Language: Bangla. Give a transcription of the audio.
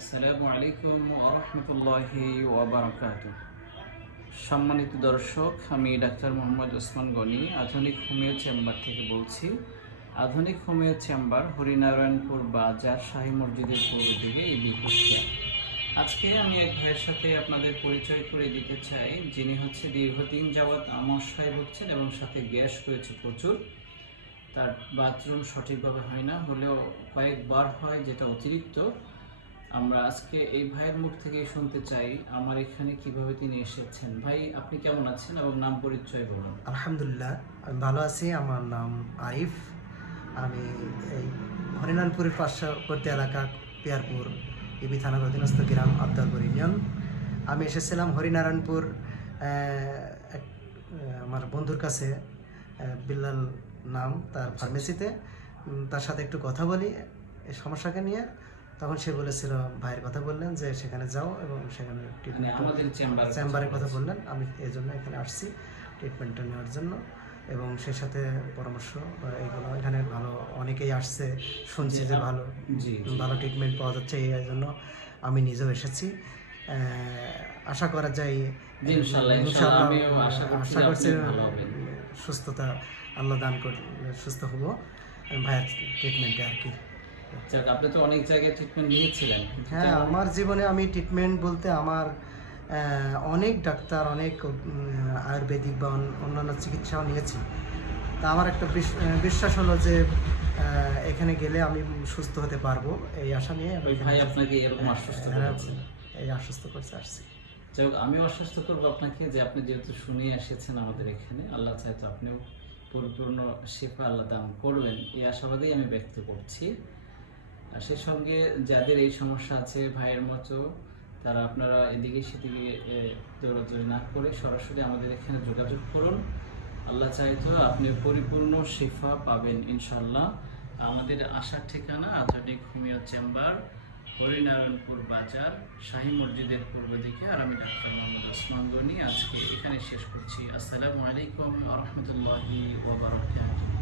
আসসালামু আলাইকুম ওয়া রাহমাতুল্লাহি ওয়া বারাকাতুহু। সম্মানিত দর্শক, আমি ডাক্তার মোহাম্মদ ওসমান গনি আধুনিক হোমিও চেম্বার থেকে বলছি। আধুনিক হোমিও চেম্বার হরিনারায়ণপুর বাজার শাহী মসজিদের পূর্ব দিকে এই কুষ্টিয়া। আজকে আমি এক ভাইয়ের সাথে আপনাদের পরিচয় করে দিতে চাই, যিনি হচ্ছে দীর্ঘদিন যাবৎ আমাশয় ভুগছেন এবং সাথে গ্যাস রয়েছে প্রচুর। তার বাথরুম সঠিকভাবে হয় না, হলেও কয়েকবার হয়, যেটা অতিরিক্ত। আমরা আজকে এই ভাইয়ের মুখ থেকেই শুনতে চাই আমার এখানে কিভাবে তিনি এসেছেন। ভাই, আপনি কেমন আছেন এবং নাম পরিচয় বলুন। আলহামদুলিল্লাহ, আমি ভালো আছি। আমার নাম আরিফ। আমি এই হরিনারায়ণপুরের পার্শ্ববর্তী এলাকা পিয়ারপুর ইবি থানার অধীনস্থ গ্রাম আবদারপুর ইউনিয়ন। আমি এসেছিলাম হরিনারায়ণপুর আমার বন্ধুর কাছে, বিল্লাল নাম তার ফার্মেসিতে। তার সাথে একটু কথা বলি এই সমস্যাকে নিয়ে। তখন সে বলেছিল, ভাইয়ের কথা বললেন যে সেখানে যাও এবং সেখানে চেম্বারের কথা বললেন। আমি এই জন্য এখানে আসছি ট্রিটমেন্টটা নেওয়ার জন্য, এবং সেই সাথে পরামর্শ বা এইগুলো এখানে ভালো অনেকেই আসছে, শুনছি যে ভালো ভালো ট্রিটমেন্ট পাওয়া যাচ্ছে। এই জন্য আমি নিজেও এসেছি। আশা করা যায় আশা করছি সুস্থতা আল্লাহ দান করলে সুস্থ হব ভাইয়ের ট্রিটমেন্টে আর কি। আপনি তো অনেক জায়গায় ট্রিটমেন্ট নিয়েছিলেন। হ্যাঁ, আমার জীবনে আমি ট্রিটমেন্ট বলতে আমার অনেক ডাক্তার, অনেক আয়ুর্বেদিক বা অন্যান্য চিকিৎসাও নিয়েছি। তা আমার একটা বিশ্বাস হলো যে এখানে গেলে আমি সুস্থ হতে পারবো, এই আশা নিয়ে ভাই আপনাকে এরকম আশ্বস্ত করেছি, এই আশ্বস্ত করতে আসছি। যাই হোক, আমিও আশ্বস্ত করবো আপনাকে যে আপনি যেহেতু শুনে এসেছেন আমাদের এখানে, আল্লাহ চায় তো আপনিও পরিপূর্ণ শেফা আল্লাহ দান করবেন, এই আশাবাদেই আমি ব্যক্ত করছি। আর সেই সঙ্গে যাদের এই সমস্যা আছে ভাইয়ের মতো, তারা আপনারা এদিকে সেদিকে দৌড়াদৌড়ি না করে সরাসরি আমাদের এখানে যোগাযোগ করুন। আল্লাহ চাইতো আপনি পরিপূর্ণ শিফা পাবেন ইনশাল্লাহ। আমাদের আসার ঠিকানা আধুনিক হোমিও চেম্বার, হরিনারায়ণপুর বাজার, শাহী মসজিদের পূর্ব দিকে। আর আমি ডাক্তার মোহাম্মদ ওসমান গনি আজকে এখানে শেষ করছি। আসসালামু আলাইকুম ওয়া রাহমাতুল্লাহি ওয়া বারাকাতুহু।